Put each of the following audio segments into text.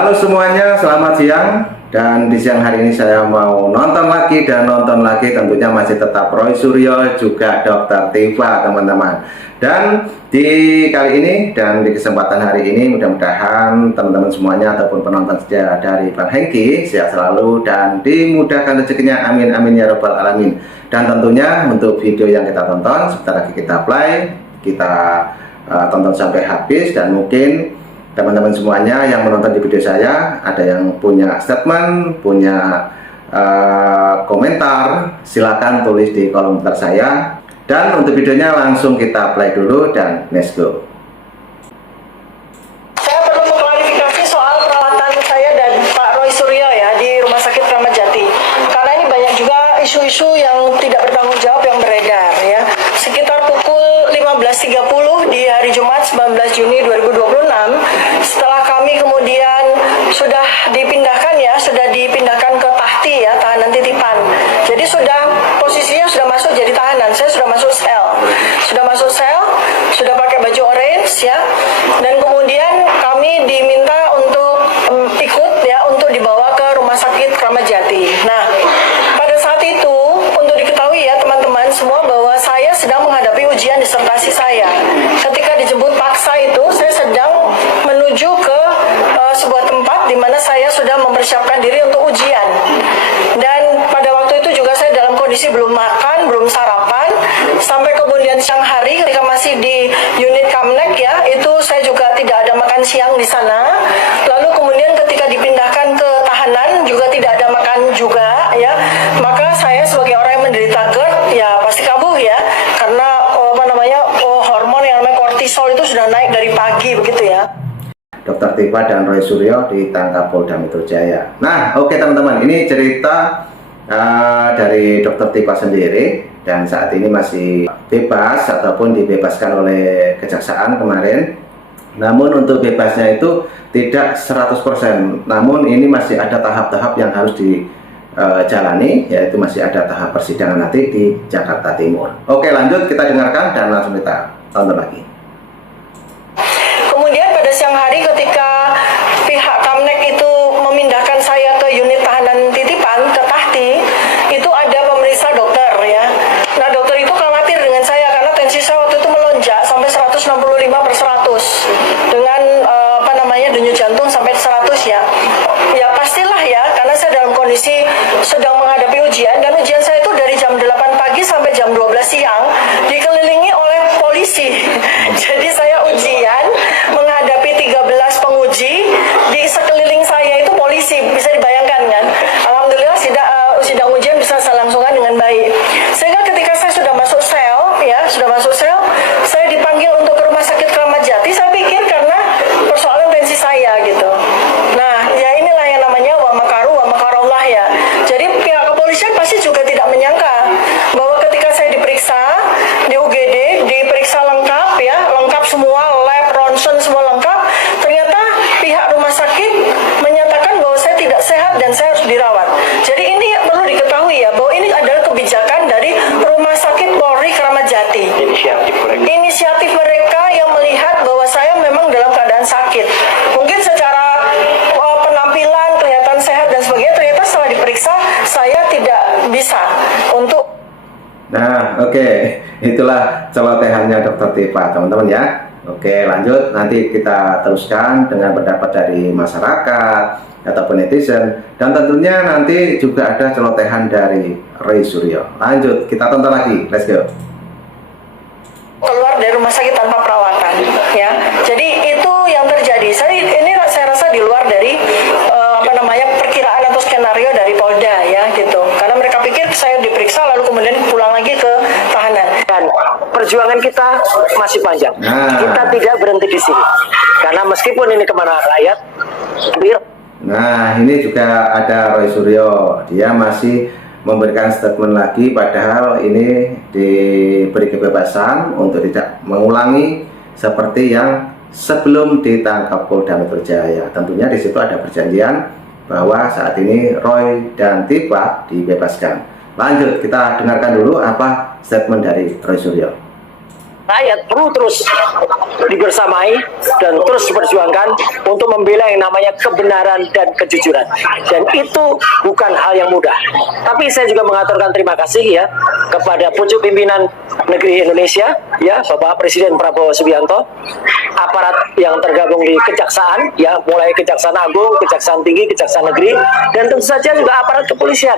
Halo semuanya, selamat siang. Dan di siang hari ini saya mau nonton lagi dan nonton lagi, tentunya masih tetap Roy Suryo juga Dr. Tifa, teman-teman. Dan di kali ini dan di kesempatan hari ini mudah-mudahan teman-teman semuanya ataupun penonton setia dari Bang Hengki sehat selalu dan dimudahkan rezekinya, amin amin ya robbal alamin. Dan tentunya untuk video yang kita tonton sebentar lagi kita play, kita tonton sampai habis. Dan mungkin teman-teman semuanya yang menonton di video saya ada yang punya statement, punya komentar, silakan tulis di kolom komentar saya. Dan untuk videonya langsung kita play dulu dan let's go. Saya perlu mengklarifikasi soal perawatan saya dan Pak Roy Suryo ya di Rumah Sakit Kramat Jati. Karena ini banyak juga isu-isu yang tidak bertanggung jawab yang beredar ya. Sekitar pukul 15.30 di hari Jumat 19 Juni 2026, setelah kami kemudian sudah dipindahkan ke Tahti ya, tahanan titipan. Jadi posisinya sudah masuk jadi tahanan. Saya sudah masuk sel, sudah pakai baju orange ya. Dan kemudian kami diminta untuk ikut ya, untuk dibawa ke Rumah Sakit Kramat Jati. Nah, pada saat itu untuk diketahui ya teman-teman semua bahwa saya sedang menghadapi ujian disertasi saya. Ketika dijemput paksa itu, saya sedang menuju ke sebuah tempat di mana saya sudah mempersiapkan diri untuk ujian. Dan pada waktu itu juga saya dalam kondisi belum makan, belum sarapan. Sampai kemudian siang hari ketika masih di unit Kamnek ya, itu saya juga tidak ada makan siang di sana. Lalu kemudian ketika dipindahkan ke tahanan juga tidak ada makan juga ya. Maka saya sebagai orang yang menderita GERD ya pasti kambuh ya, karena hormon yang namanya kortisol itu sudah naik dari pagi begitu ya. Dr. Tifa dan Roy Suryo ditangkap Polda Metro Jaya. Nah, oke teman-teman, ini cerita dari Dr. Tifa sendiri dan saat ini masih bebas ataupun dibebaskan oleh kejaksaan kemarin. Namun untuk bebasnya itu tidak 100%. Namun ini masih ada tahap-tahap yang harus dijalani, yaitu masih ada tahap persidangan nanti di Jakarta Timur. Oke, lanjut kita dengarkan dan langsung kita tonton lagi. Kemudian pada siang hari ketika pihak Kamnek itu memindahkan saya ke unit tahanan titipan ke Tahti, itu ada pemeriksa dokter ya. Nah, dokter itu khawatir dengan saya karena tensi saya waktu itu melonjak sampai 165/100 dengan denyut jantung sampai 100 ya. Ya pastilah ya, karena saya dalam kondisi sedang menghadapi ujian, dan ujian saya itu dari jam 8 pagi sampai jam 12 siang dikelilingi oleh polisi. Jadi saya ujian menghadapi 13 penguji, di sekeliling saya itu polisi, bisa dibayangkan kan. Alhamdulillah sidang ujian bisa saya langsungkan dengan baik. Sehingga ketika saya sudah masuk sel, saya dipanggil untuk ke Rumah Sakit Kramat Jati. Saya pikir karena persoalan tensi saya gitu. Nah, ya inilah yang namanya wa makarullah ya. Jadi pihak kepolisian pasti juga tidak menyangka bahwa ketika saya diperiksa di UGD, diperiksa lengkap ya, lengkap semua, lab, ronsen semua lengkap, ternyata pihak rumah sakit menyatakan bahwa saya tidak sehat dan saya harus dirawat. Jadi ini perlu diketahui ya, bahwa ini adalah kebijakan dari Rumah Sakit Polri Kramat Jati. Inisiatif mereka yang melihat bahwa saya memang dalam keadaan sakit. Mungkin secara penampilan kelihatan sehat dan sebagainya, ternyata setelah diperiksa saya tidak bisa untuk. Nah, oke, itulah celotehannya Dr. Tifa, teman-teman ya. Oke, lanjut, nanti kita teruskan dengan pendapat dari masyarakat ataupun netizen, dan tentunya nanti juga ada celotehan dari Roy Suryo. Lanjut, kita tonton lagi, let's go. Keluar dari rumah sakit tanpa perawatan ya. Jadi itu yang terjadi. Saya rasa di luar dari perkiraan atau skenario dari Polda ya gitu. Karena mereka pikir saya diperiksa lalu kemudian pulang lagi ke tahanan. Dan perjuangan kita masih panjang. Kita tidak berhenti di sini. Karena meskipun ini kemenangan rakyat, nah ini juga ada Roy Suryo, dia masih memberikan statement lagi, padahal ini diberi kebebasan untuk tidak mengulangi seperti yang sebelum ditangkap Polda Metro Jaya. Tentunya di situ ada perjanjian bahwa saat ini Roy dan Tifa dibebaskan. Lanjut, kita dengarkan dulu apa statement dari Roy Suryo. rakyat perlu terus dibersamai dan terus diperjuangkan untuk membela yang namanya kebenaran dan kejujuran. Dan itu bukan hal yang mudah. Tapi saya juga mengaturkan terima kasih ya kepada pucuk pimpinan negeri Indonesia, ya Bapak Presiden Prabowo Subianto, aparat yang tergabung di kejaksaan, ya mulai Kejaksaan Agung, Kejaksaan Tinggi, Kejaksaan Negeri, dan tentu saja juga aparat kepolisian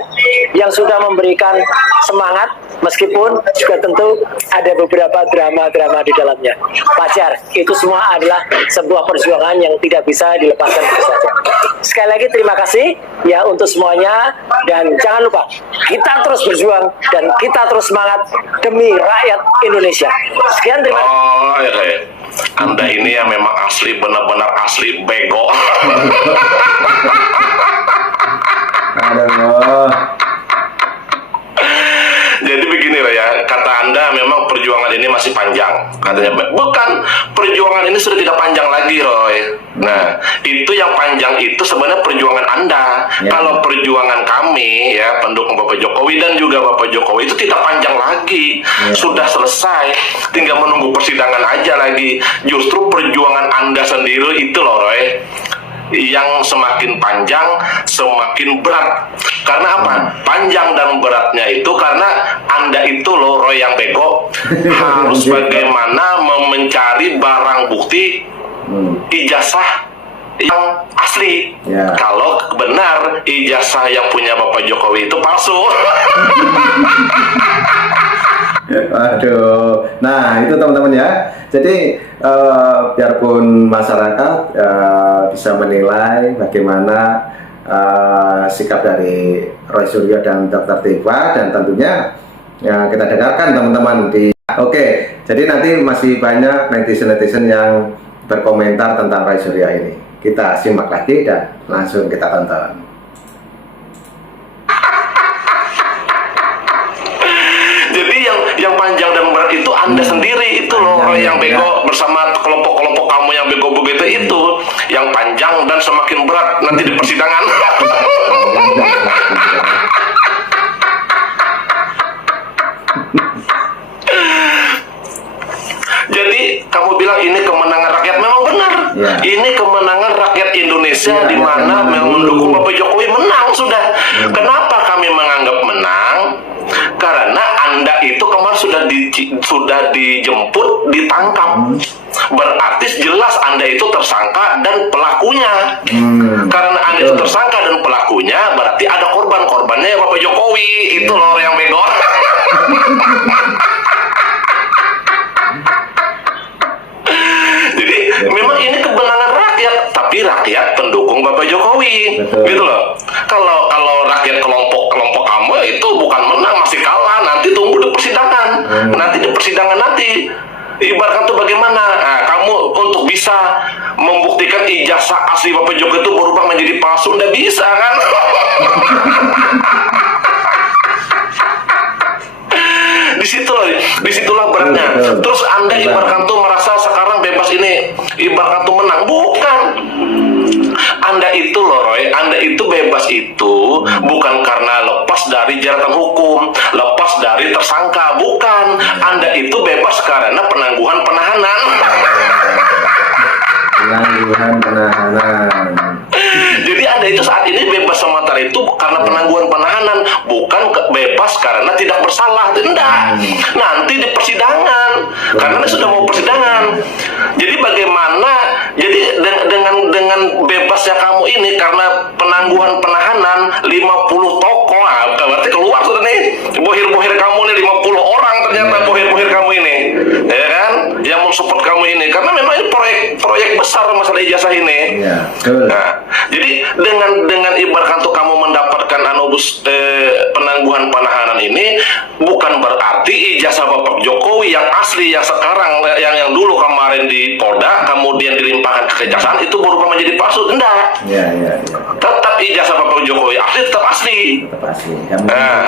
yang sudah memberikan semangat meskipun juga tentu ada beberapa drama-drama di dalamnya. Wajar, itu semua adalah sebuah perjuangan yang tidak bisa dilepaskan begitu saja. Sekali lagi terima kasih ya untuk semuanya, dan jangan lupa kita terus berjuang dan kita terus semangat demi rakyat Indonesia. Sekian, terima kasih. Oh ya, Anda ini yang memang asli, benar-benar asli bego. Aduh. Jadi begini Roy ya, kata Anda memang perjuangan ini masih panjang. Katanya, bukan, perjuangan ini sudah tidak panjang lagi Roy. Nah, itu yang panjang itu sebenarnya perjuangan Anda. Ya. Kalau perjuangan kami ya, pendukung Bapak Jokowi dan juga Bapak Jokowi itu tidak panjang lagi. Ya. Sudah selesai, tinggal menunggu persidangan aja lagi. Justru perjuangan Anda sendiri itu loh Roy, yang semakin panjang semakin berat. Karena apa? Panjang dan beratnya itu karena Anda itu loh Roy yang bego harus bagaimana mencari barang bukti ijazah yang asli. Ya. Kalau benar ijazah yang punya Bapak Jokowi itu palsu. Aduh, nah itu teman-teman ya. Jadi biarpun masyarakat bisa menilai bagaimana sikap dari Roy Suryo dan Dr. Tiva, dan tentunya ya, kita dengarkan teman-teman di. Oke, jadi nanti masih banyak netizen-netizen yang berkomentar tentang Roy Suryo ini. Kita simak lagi dan langsung kita tonton. Yang panjang dan berat itu Anda sendiri itu loh Roy yang bego bersama kelompok-kelompok kamu yang bego begitu itu. Yang panjang dan semakin berat nanti di persidangan. Jadi kamu bilang ini kemenangan rakyat, memang benar. Ya. Ini kemenangan rakyat Indonesia Ya, di mana mendukung Bapak Jokowi menang sudah. Ya. Kenapa kami menganggap menang? Karena Anda itu kemarin sudah dijemput, ditangkap. Berarti jelas Anda itu tersangka dan pelakunya. Karena Anda itu tersangka dan pelakunya, berarti ada korban-korbannya ya Bapak Jokowi. Itu loh yang bego. Jadi memang ini kemenangan rakyat, tapi rakyat pendukung Bapak Jokowi. Betul. Gitu loh. Kalau rakyat kelompok kamu itu bukan menang, masih kalah. Nanti tunggu di persidangan. Nanti di persidangan nanti ibaratkan tuh bagaimana? Nah, kamu untuk bisa membuktikan ijazah asli Bapak Jokowi itu berubah menjadi palsu, nggak bisa kan? Disitulah beratnya. Terus Anda ibaratkan tuh merasa sekarang bebas ini, ibaratkan tuh menang, bukan. Anda itu loh Roy, Anda itu bebas itu bukan karena lepas dari jeratan hukum, lepas dari tersangka, bukan. Anda itu bebas karena penangguhan penahanan. Penangguhan penahanan. Jadi Anda itu saat ini bebas sementara itu karena penangguhan penahanan, bukan bebas karena tidak bersalah. Tidak. Nanti di persidangan, karena Anda sudah mau persidangan. Jadi bagaimana? Jadi dengan bebasnya kamu ini karena penangguhan penahanan 50 toko, berarti keluar sudah nih bohir-bohir kamu nih 50 orang ternyata bohir-bohir kamu ini, ya kan? Yang mensupport kamu ini karena memang ini proyek besar masalah ijazah ini. Ya, nah, jadi dengan ibaratkan tuh kamu mendapatkan penangguhan penahanan ini bukan berarti ijazah Bapak Jokowi yang asli yang sekarang yang dulu kemarin di Polda kemudian dilimpahkan ke kejaksaan itu berubah menjadi palsu. Enggak. Ya. Tetap ijazah Bapak Jokowi asli tetap asli. Tetap asli. Kamu Nah,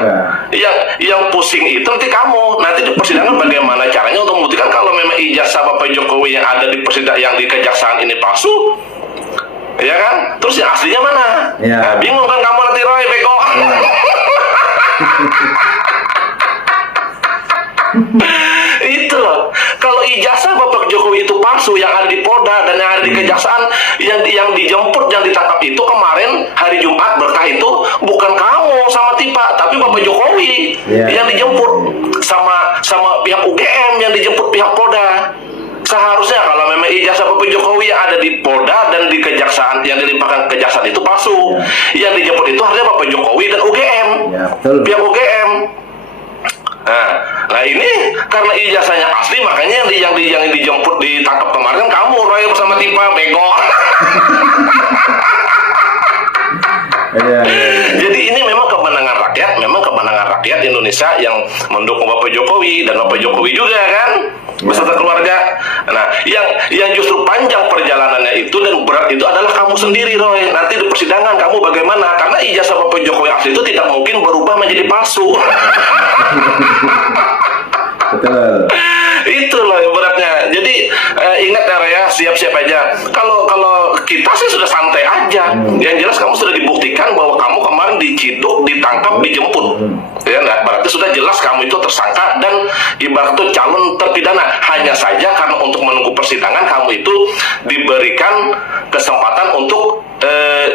juga. yang pusing itu nanti kamu nanti di persidangan bagaimana caranya untuk membuktikan kalau memang ijazah Bapak Jokowi yang ada di persidangan yang di kejaksaan ini palsu, ya kan? Terus yang aslinya mana? Ya. Nah, bingung kan kamu nanti Roy bego. Itu loh. Kalau palsu yang ada di Polda dan yang ada di Kejaksaan, yang dijemput, yang ditangkap itu kemarin hari Jumat berkah itu bukan kamu sama Tipa, tapi Bapak Jokowi yang dijemput sama pihak UGM, yang dijemput pihak Polda. Seharusnya kalau memang ijazah Bapak Jokowi yang ada di Polda dan di Kejaksaan, yang dilimpahkan ke Kejaksaan itu palsu. Yang dijemput itu harusnya Bapak Jokowi dan UGM, pihak UGM. Nah ini karena ijazahnya asli, makanya yang dijemput, ditangkap kemarin kan kamu, Roy, bersama Tipa, bego. Jadi ini memang kemenangan rakyat Indonesia yang mendukung Bapak Jokowi dan Bapak Jokowi juga kan beserta keluarga. Nah, yang justru panjang perjalanannya itu dan berat itu adalah kamu sendiri, Roy. Nanti di persidangan kamu bagaimana? Karena ijazah Bapak Jokowi asli itu tidak mungkin berubah menjadi palsu. Betul. Itu loh beratnya. Jadi ingat ya, Raya, siap-siap aja. Kalau kita sih sudah santai aja. Yang jelas kamu sudah dibuktikan bahwa kamu kemarin diciduk, ditangkap, dijemput. Ya, nah, berarti sudah jelas kamu itu tersangka dan ibarat itu calon terpidana. Hanya saja karena untuk menunggu persidangan kamu itu diberikan kesempatan untuk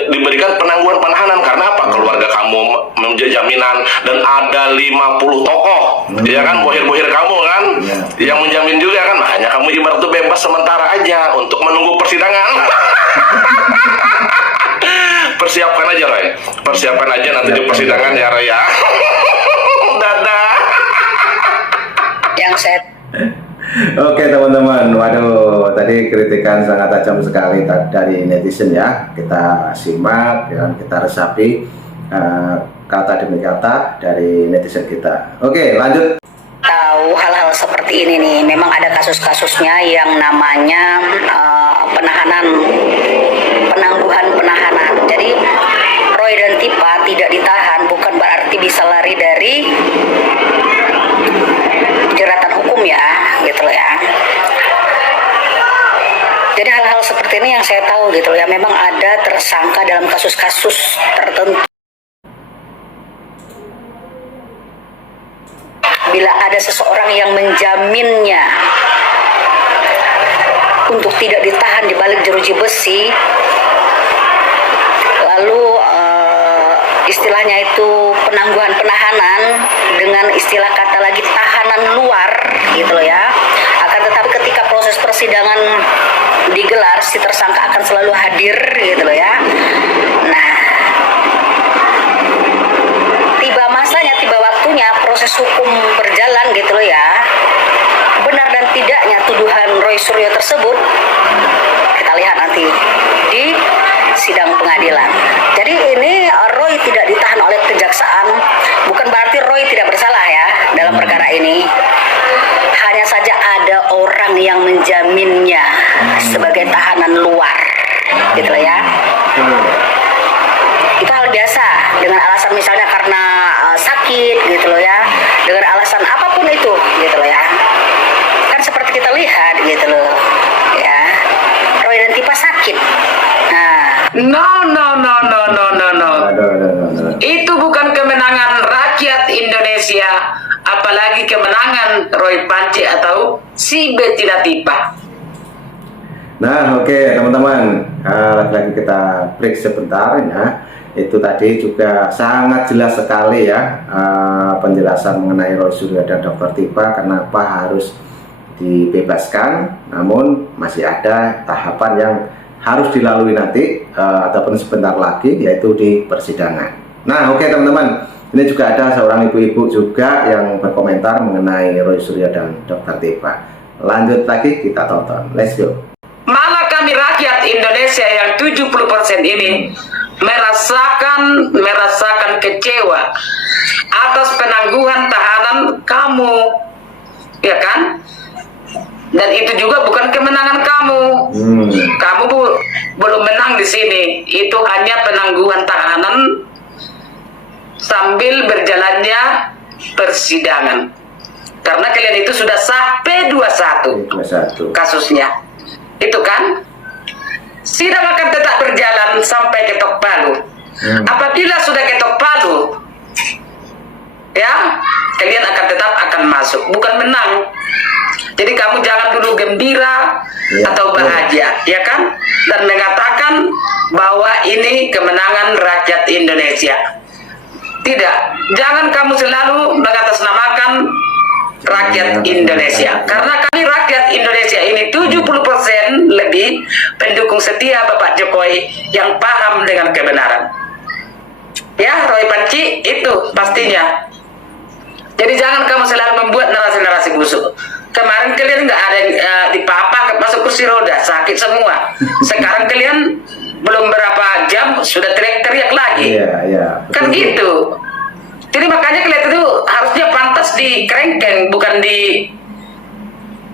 diberikan penangguhan penahanan. Karena apa? Keluarga kamu menjadi jaminan dan ada 50 tokoh, ya kan, bohir-bohir kamu kan, yang menjamin juga kan. Makanya kamu ibarat itu bebas sementara aja untuk menunggu persidangan. Persiapkan aja, Roy. Persiapkan aja nanti di persidangan ya, Roy ya. Dadah. Yang saya Oke teman-teman, waduh tadi kritikan sangat tajam sekali dari netizen ya. Kita simak dan kita resapi kata demi kata dari netizen kita. Oke, lanjut. tahu hal-hal seperti ini nih, memang ada kasus-kasusnya yang namanya penangguhan penahanan. Jadi Roy dan Tipa tidak ditahan bukan berarti bisa lari dari jeratan hukum ya, gitu loh ya. Jadi hal-hal seperti ini yang saya tahu gitu loh ya, memang ada tersangka dalam kasus-kasus tertentu. Bila ada seseorang yang menjaminnya untuk tidak ditahan di balik jeruji besi, lalu istilahnya itu penangguhan penahanan dengan istilah kata lagi tahanan luar gitu loh ya. Akan tetapi ketika proses persidangan digelar, si tersangka akan selalu hadir gitu loh ya. Nah, tiba masanya, tiba waktunya proses hukum berjalan gitu loh ya. Benar dan tidaknya tuduhan Roy Suryo tersebut kita lihat nanti di sidang pengadilan. Jadi ini Roy tidak ditahan oleh kejaksaan bukan berarti Roy tidak bersalah ya dalam perkara ini. Hanya saja ada orang yang menjaminnya sebagai tahanan luar gitu loh ya. Itu hal biasa, dengan alasan misalnya karena sakit gitu loh ya, dengan alasan apapun itu gitu loh ya. Kan seperti kita lihat gitu loh ya, Roy dan Tipa sakit. Nah, No. Itu bukan kemenangan rakyat Indonesia, apalagi kemenangan Roy Panci atau si Bettina Tipa. Nah, oke teman-teman, lagi kita break sebentar ya. Itu tadi juga sangat jelas sekali ya penjelasan mengenai Roy Suryo dan Dr. Tipa kenapa harus dibebaskan, namun masih ada tahapan yang harus dilalui nanti ataupun sebentar lagi, yaitu di persidangan. Nah, oke teman-teman, ini juga ada seorang ibu-ibu juga yang berkomentar mengenai Roy Suryo dan Dr. Tipa. Lanjut lagi kita tonton, let's go. Malah kami rakyat Indonesia yang 70% ini merasakan kecewa atas penangguhan tahanan kamu, ya kan? Dan itu juga bukan kemenangan kamu. Kamu belum menang di sini. Itu hanya penangguhan tahanan sambil berjalannya persidangan. Karena kalian itu sudah sah P21 kasusnya. Itu kan? Sidang akan tetap berjalan sampai ketok palu. Apabila sudah ketok palu, ya, kalian akan tetap masuk, bukan menang. Jadi kamu jangan dulu gembira atau bahagia, ya kan? Dan mengatakan bahwa ini kemenangan rakyat Indonesia. Tidak, jangan kamu selalu mengatasnamakan rakyat Indonesia. Karena kami rakyat Indonesia ini 70% lebih pendukung setia Bapak Jokowi yang paham dengan kebenaran. Ya, Roy Panci, itu pastinya. Jadi jangan kamu selalu membuat narasi-narasi busuk. Kemarin kalian nggak ada yang dipapa masuk kursi roda, sakit semua. Sekarang kalian belum berapa jam sudah teriak-teriak lagi. Kan gitu. Jadi makanya kalian itu harusnya pantas dikerengkeng, bukan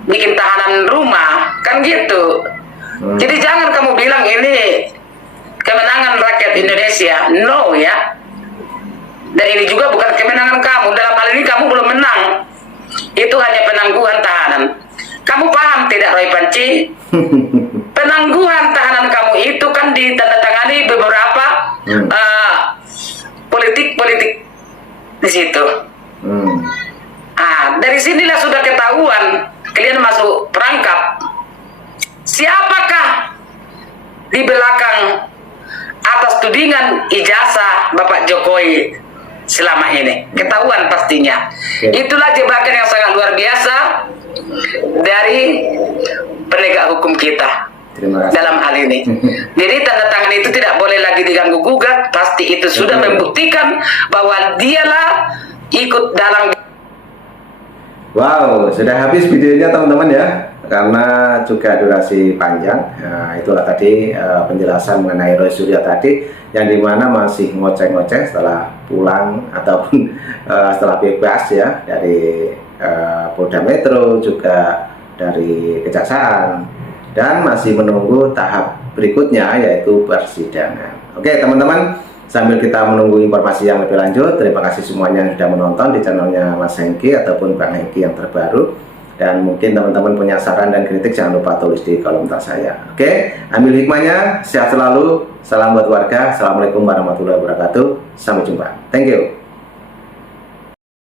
bikin tahanan rumah, kan gitu. Jadi jangan kamu bilang ini kemenangan rakyat Indonesia, no ya. Dan ini juga bukan kemenangan kamu. Dalam hal ini kamu belum menang. Itu hanya penangguhan tahanan. Kamu paham tidak, Roy Panci? Penangguhan tahanan kamu itu kan ditandatangani beberapa politik-politik di situ. Dari sinilah sudah ketahuan kalian masuk perangkap. Siapakah di belakang atas tudingan ijazah Bapak Jokowi selama ini? Ketahuan pastinya. Itulah jebakan yang sangat luar biasa dari penegak hukum kita dalam hal ini. Jadi tanda tangan itu tidak boleh lagi diganggu gugat. Pasti itu sudah membuktikan bahwa dialah ikut dalam. Wow, sudah habis videonya teman-teman ya, karena juga durasi panjang. Nah, itulah tadi penjelasan mengenai Roy Suryo tadi, yang dimana masih ngoceh-ngoceh setelah pulang ataupun setelah bebas ya dari Polda Metro, juga dari Kejaksaan, dan masih menunggu tahap berikutnya yaitu persidangan. Oke teman-teman, sambil kita menunggu informasi yang lebih lanjut, terima kasih semuanya yang sudah menonton di channelnya Mas Hengki ataupun Bang Hengki yang terbaru. Dan mungkin teman-teman punya saran dan kritik, jangan lupa tulis di kolom komentar saya. Oke, ambil hikmahnya, sehat selalu, salam buat warga, assalamualaikum warahmatullahi wabarakatuh, sampai jumpa, thank you.